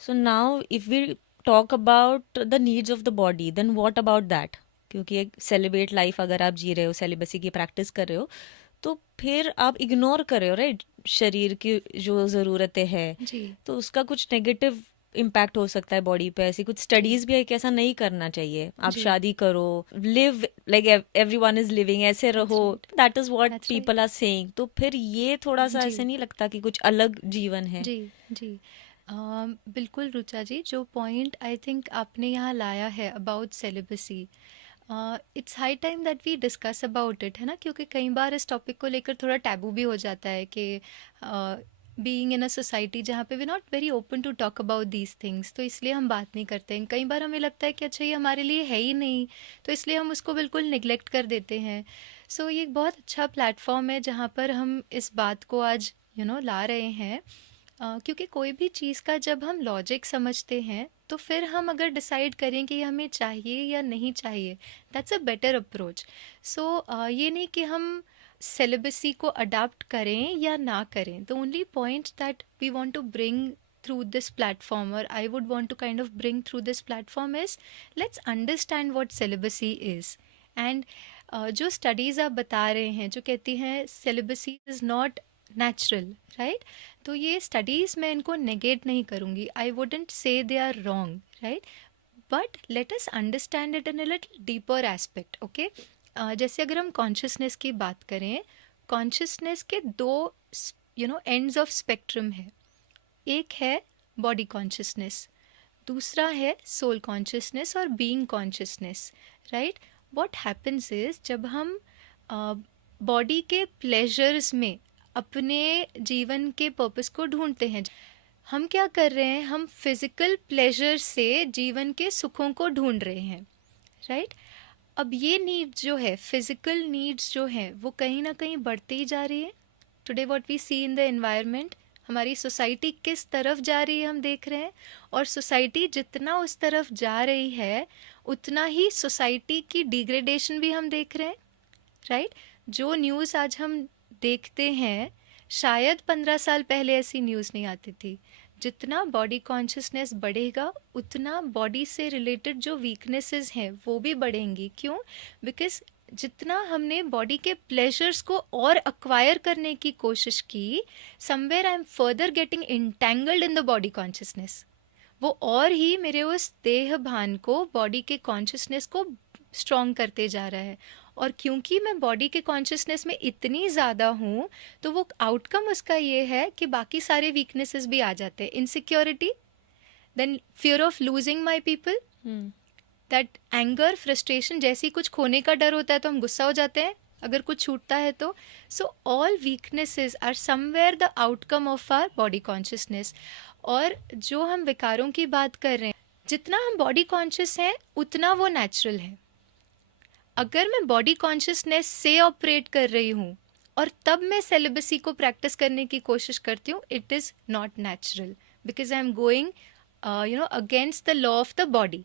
So now if we talk about the needs of the body, then what about that? क्योंकि एक celebrate life अगर आप जी रहे हो, सेलिबेसी की प्रैक्टिस कर रहे हो, तो फिर आप इग्नोर कर रहे हो, राइट, शरीर की जो ज़रूरतें हैं। जी। तो उसका कुछ नेगेटिव इम्पैक्ट हो सकता है बॉडी पे। ऐसी कुछ जी। स्टडीज भी है कि ऐसा नहीं करना चाहिए, आप जी। शादी करो, live like everyone is living, ऐसे दैट्स रहो। Right. That is what that's right. People are saying. तो फिर ये थोड़ा सा जी। ऐसे नहीं लगता कि कुछ अलग जीवन है? जी। जी। बिल्कुल रुचा जी, जो पॉइंट आई थिंक आपने यहाँ लाया है about celibacy, it's high time that we discuss about it, है ना, क्योंकि कई बार इस टॉपिक को लेकर थोड़ा टैबू भी हो जाता है कि बीइंग इन अ सोसाइटी जहाँ पे we not very open to talk about these things, तो इसलिए हम बात नहीं करते हैं। कई बार हमें लगता है कि अच्छा ये हमारे लिए है ही नहीं, तो इसलिए हम उसको बिल्कुल निगलेक्ट कर देते हैं। सो ये एक बहुत अच्छा प्लेटफॉर्म है जहाँ पर हम इस बात को आज ला रहे हैं। क्योंकि कोई भी चीज़ का जब हम लॉजिक समझते हैं तो फिर हम अगर डिसाइड करें कि हमें चाहिए या नहीं चाहिए, दैट्स अ बेटर अप्रोच। सो ये नहीं कि हम सेलिबसी को अडाप्ट करें या ना करें। The only point that we want to bring through this platform, or I would want to kind of bring through this platform, is let's understand what celibacy is. And जो studies आप बता रहे हैं जो कहती हैं celibacy is not natural, right? तो ये स्टडीज़ मैं इनको नेगेट नहीं करूँगी, I wouldn't say they are wrong, right, but let us understand it in a little deeper aspect, okay. जैसे अगर हम कॉन्शियसनेस की बात करें, कॉन्शियसनेस के दो एंड्स ऑफ स्पेक्ट्रम है। एक है बॉडी कॉन्शियसनेस, दूसरा है सोल कॉन्शियसनेस और being consciousness, right. What happens is जब हम बॉडी के प्लेजर्स में अपने जीवन के पर्पस को ढूंढते हैं, हम क्या कर रहे हैं, हम फिजिकल प्लेजर से जीवन के सुखों को ढूंढ रहे हैं, राइट। अब ये नीड्स जो है, फिजिकल नीड्स जो है, वो कहीं ना कहीं बढ़ती ही जा रही है। Today what we see in the environment, हमारी सोसाइटी किस तरफ जा रही है हम देख रहे हैं, और सोसाइटी जितना उस तरफ जा रही है उतना ही सोसाइटी की डिग्रेडेशन भी हम देख रहे हैं, राइट। जो न्यूज़ आज हम देखते हैं, शायद 15 साल पहले ऐसी न्यूज़ नहीं आती थी। जितना बॉडी कॉन्शियसनेस बढ़ेगा उतना बॉडी से रिलेटेड जो वीकनेसेस हैं वो भी बढ़ेंगी। क्यों? बिकॉज जितना हमने बॉडी के प्लेजर्स को और अक्वायर करने की कोशिश की, somewhere I am further getting entangled in the body consciousness. वो और ही मेरे उस देह भान को, बॉडी के कॉन्शियसनेस को स्ट्रॉन्ग करते जा रहा है। और क्योंकि मैं बॉडी के कॉन्शियसनेस में इतनी ज़्यादा हूँ, तो वो आउटकम उसका ये है कि बाकी सारे वीकनेसेस भी आ जाते हैं। Insecurity, then fear of losing my people, that anger, frustration, जैसे ही कुछ खोने का डर होता है तो हम गुस्सा हो जाते हैं अगर कुछ छूटता है तो। So all weaknesses are somewhere the outcome of our body consciousness. और जो हम विकारों की बात कर रहे हैं, जितना हम बॉडी कॉन्शियस हैं उतना वो नेचुरल है। अगर मैं बॉडी कॉन्शियसनेस से ऑपरेट कर रही हूँ और तब मैं सेलिबसी को प्रैक्टिस करने की कोशिश करती हूँ, it is not natural, because I am going against the law of the body.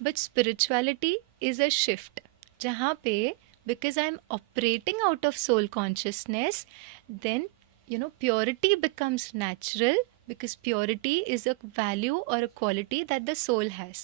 But spirituality is a shift, जहाँ पे because I am operating out of soul consciousness, then purity becomes natural, because purity is a value or a quality that the soul has.